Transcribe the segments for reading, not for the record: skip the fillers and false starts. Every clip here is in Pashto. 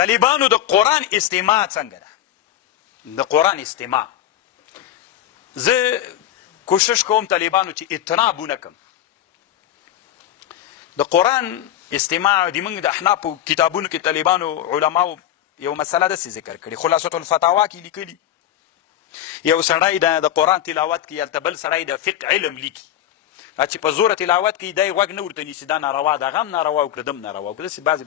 طالبانو د قرآن استماع څنګه ده؟ د قرآن استماع زه کوشش کوم طالبانو چې اطناب ونه کم. د قرآن استماع د موږ د احنافو کتابونو کې طالبانو علماو یو مسله داسې ذکر کړې، خلاصة الفتاوا کې لیکلي یو سړی د قرآن تلاوت کوي، هلته بل سړی د فقه علم لیکي، چې په زوره تلاوت کوي دی غوږ نه ورته نیسي، دا ناروا ده، هغه هم ناروا وکړه دم ناروا وکړه. داسې بعضې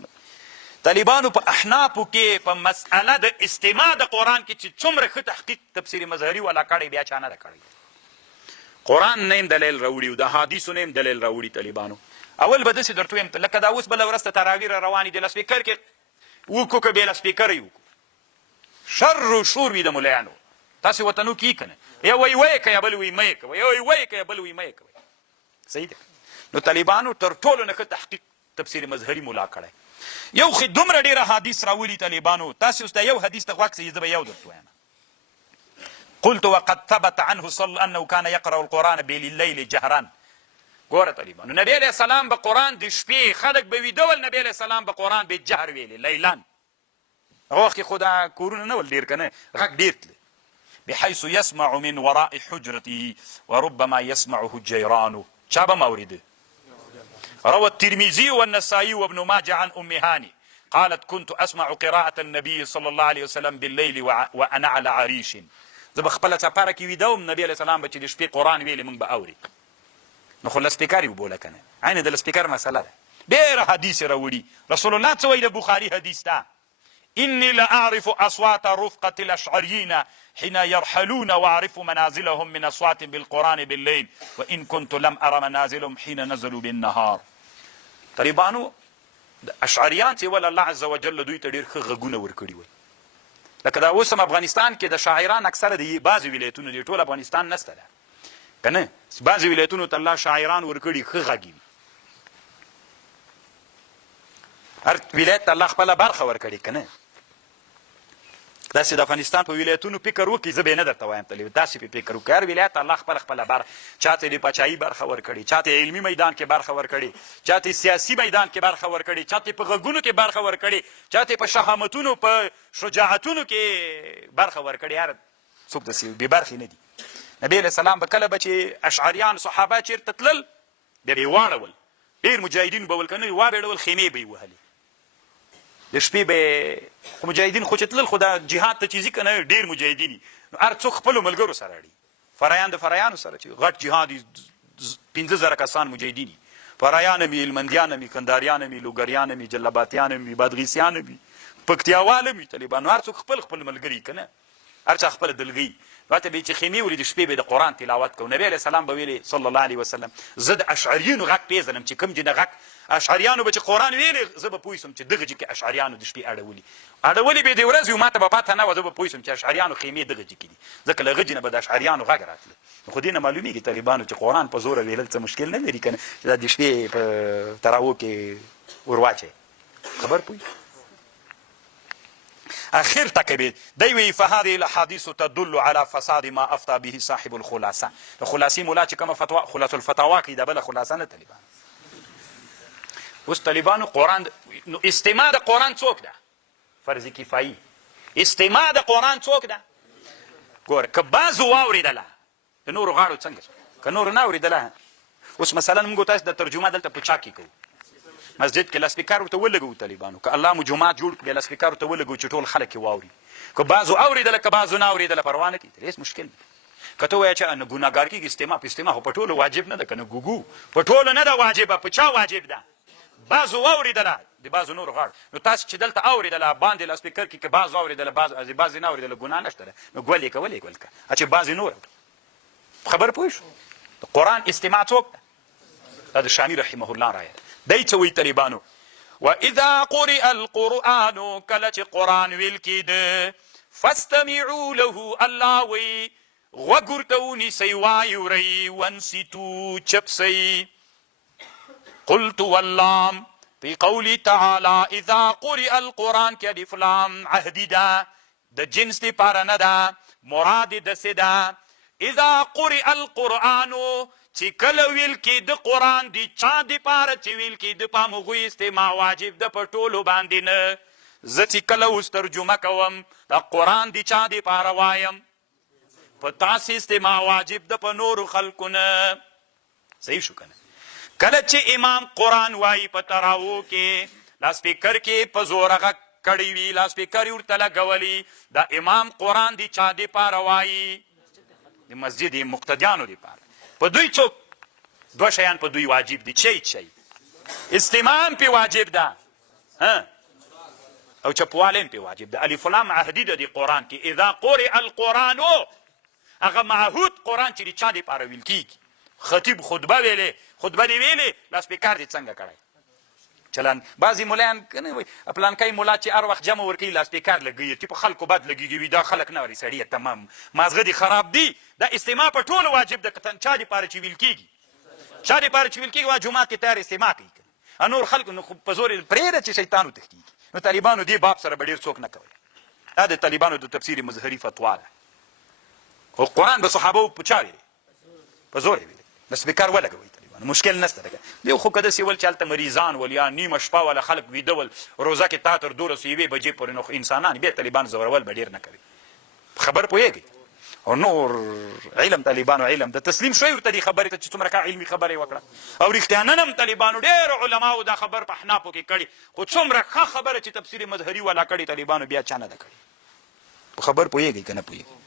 طالبانو په احنافو کې په مسئله د استماع د قرآن کې چې څومره ښه تحقیق تفسیر مظهري والا کړی بیا چا نه ده کړی. قرآن نه هم دلیل راوړي او د حدیثو نه هم دلیل راوړي طالبانو. اول به داسې درته ویم لکه دا اوس بله ورځ ته تراویح را روانې دي، لسپیکر کې وکړو که بې لسپیکره یې وکړو، شر و شور وي د ملیانو. تاسې ورته نو کیږي که نه، یو وایي ویې کوئ بل وایي مه یې کوئ، یو وایي ویې کوئ بل وایي مه یې کوئ. صحیح ده. نو طالبانو تر ټولو نه ښه تحقیق تفسیر مظهري ملا کړی. یو خو دومره ډېره حدیث راولي طالبانو، تاسې اوس دا یو حدیث ته غوږ سئ، زه به یو درته وایم. قلت وقد ثبت عنه صلى انه كان يقرأ القرآن بالليل جهرا. ګوره طالبانو، نبی علیه السلام به قرآن د شپې خلک به ویده ول، نبی علیه السلام به قرآن به جهر ویلې لیلان. هغه وخت کې خو دا کورونه نه ول ډېر که نه، غږ ډېر تللی. بحيث يسمع من وراء حجرته وربما يسمعه الجيران. چا به م اورېده؟ روى الترمذي والنسائي وابن ماجه عن ام هاني قالت كنت اسمع قراءة النبي صلى الله عليه وسلم بالليل وانا على عريش. زه به خپله څپاره کې ویده وم، نبي علیه السلام به چې د شپې قرآن ویلې موږ به اوري. نو خو لسپیکر یې وبوله که نه، عین د لسپیکر مسله ده. ډېره حدیث یې راوړي. رسول الله څه وایي د بخاري حدیث ده؟ إني لأعرف أصوات رفقة الأشعريين حين يرحلون وأعرف منازلهم من أصوات بالقرآن بالليل وإن كنت لم أرى منازلهم حين نزلوا بالنهار. طالبانو اشعریان چې ول الله عز وجل دوی ته ډېر ښه غږونه ورکړي وي. لکه دا اوس هم افغانستان کې د شاعران اکثره د بعضې ولایتونو دي، ټول افغانستان نسته ده که نه، بعضې ولایتونو ته الله شاعران ورکړي ښه غږ وي. هر ولایت ته الله خپله برخه ورکړي که نه. داسې د افغانستان په ولایتونو فکر وکړي، زه به یې نه درته وایم طالب، داسې پې فکر وکړي. هر ولایت ته الله خپله برخه، چاته د پاچاهي برخه ورکړي، چاته علمي میدان کې برخه ورکړي، چاته سیاسي میدان کې برخه ورکړي، چاته په غږونو کې برخه ورکړي، چاته په شهامتونو په شجاعتونو کې برخه ورکړي. هر څوک داسې بې برخې نه دي. نبي علیه السلام به کله به چې اشعریان صحابه چېرته تلل بیا به یې واړول، ډېر مجاهدین به ول که نه وي واړول، خیمې به یې وهلې د شپې به. خو مجاهدین خو چې تلل خو دا جهاد ته چې ځي که نه ډېر مجاهدین دي، نو هر څوک خپلو ملګرو سره اړي، فریان د فریانو سره چې غټ جهاد 15,000 کسان مجاهدین دي، فریان مي، هلمندیان مي، کنداریان مي، لوګریان مي، جلاباتیان مي، بادغیسیان مي، پکتیاواله مي، طالبانو هر څوک خپل ملګري که نه، هر چا خپله دلګۍ. راته به یې چې خیمې ولې د شپې به د قرآن تلاوت کوو. نبي علیه السلام به ویلې صلی الله علیه وسلم زه د اشعریینو غږ پېژنم، چې کوم جنه غږ اشعریانو به چې قرآن ویلې زه به پوه شم چې دغه جې کې اشعریانو د شپې اړولي به دې ورځ وي، ما ته به پته نه وه، زه به پوه شم چې اشعریانو خیمې دغه جې کې دي، ځکه له غجې نه به د اشعریانو غږ راتله. نو خو دې نه معلومېږي طالبانو چې قرآن په زوره ویلل څه مشکل نه لري که نه، چې دا د شپې په تراوو کې ورواچئ. خبر پوه اخر تکبیر دی وی فهذه الاحاديث تدل على فساد ما افتى به صاحب الخلاصه. خلاصي مولا چې کومه فتوا خلاصه الفتاوا کې دا بل خلاصه نه طالبان. اوس طالبانو قرآن نو استماع د قرآن څوک ده؟ فرض کفایي. استماع د قرآن څوک ده؟ ګوره که بعضو واورېدله د نورو غاړو څنګه، که نورو نه اورېدله. اوس مثلا موږ تاسو د ترجمه دلته په چا کې کوو، مسجد کې لسپیکر ورته ولګوو طالبانو، که الله مو جومات جوړ کړي لسپیکر ورته ولګوو چې ټول خلک یې واوري. که بعضو اورېدله که بعضو نه اورېدله پروا نه کړي، هېڅ مشکل نه. که ته ووایې چې نه ګناهګار کېږي استماع په استماع خو په ټولو واجب نه ده که نه ګوګو، په ټولو نه ده واجبه، په چا واجب ده؟ بعضو واورېدله د بعضو نورو غاړو. نو تاسو چې دلته اورېدله باندې لسپیکر کې که بعضو اورېدله بعضې نه اورېدله ګناه نشته ده، نو ګول یې کول یې ګول که چې بعضې نور خبر پوه شو. د قرآن استماع څوک ده؟ دا د شامي رحمه الله رایه ده. دی څه وایي طالبانو؟ وإذا قرئ القرآن کله چې قرآن ویل کېده فاستمعوا له الله وی غوږ ورته ونیسئ وایورئ وانصتو چپ سئ. قلت واللام في قوله تعالى اذا قرئ القرآن کې الف لام عهدي ده، د جنس دپاره نه ده، مراد یې داسې ده اذا قرئ القرآن چې کله ویل کېده قرآن د چا دپاره چې ویل کېده په هغوی استماع واجب ده، په ټولو باندې نه. زه چې کله اوس ترجمه کوم دا قرآن د چا دپاره وایم په تاسې استماع واجب ده په نورو خلکو نه. صحیح شو که نه؟ کله چې امام قرآن وایي په تراو کې لاسپیکر کې په زوره غږ کړی وي، لاسپیکر یې ورته لګولي، دا امام قرآن د چا دپاره وایي؟ د مسجد مقتدیانو دپاره. په دوی څوک دوه شیان په دوی واجب دي. چی استماع هم پې واجب ده او چپوالی هم پې واجب ده. الف لام عهدي ده د قرآن کې. اذا قرئ القرآن هغه معهود قرآن چې د چا دپاره ویل کېږي. خطیب خطبه ویلې، خطبه دې ویلې، لاسپیکر دې څنګه کړی چلن. بعضې ملایان که نه وایي پلانکی ملا چې هر وخت جمع ورکوي لاسپیکر لګوي، تی په خلکو بد لګېږي وي دا خلک نه وري سړیه تمام مازغه دې خراب دي. دا استماع په ټولو واجب ده که چا دپاره چې ویل کېږي، چا دپاره چې ویل کېږي وا جومات کې تیار استماع کوي. نور خلکو نو په زور یې پرېږده چې شیطان وتښتېږي. نو طالبانو دې باب سره به ډېر څوک نه کوي. دا د طالبانو د تفسیر مظهري فتوا ده. خو قرآن به صحابو په چا ویلې؟ په زور یې ویلې. لاسپیکر ولګوئ طالبانو، مشکل نشته ده. دی خو که داسې ول چې هلته مریضان ول یا نیمه شپه وله خلک ویده ول روزه کې تا تر 12 بجې پورې نو انسانان بیا طالبان زورول به ډېر نه کوي. خبر پوهېږئ؟ او نور علم طالبانو علم د تسلیم شوی ورته دې خبرې ته چې څومره کا علمي خبرې وکړه. او رښتیانن هم طالبانو ډېرو علماو دا خبر په احنافو کې کړي، خو څومره ښه خبره چې تفسیر مظهري والا کړي طالبانو بیا چا نه ده کړې. په خبر پوهېږئ که نه پوهېږئ؟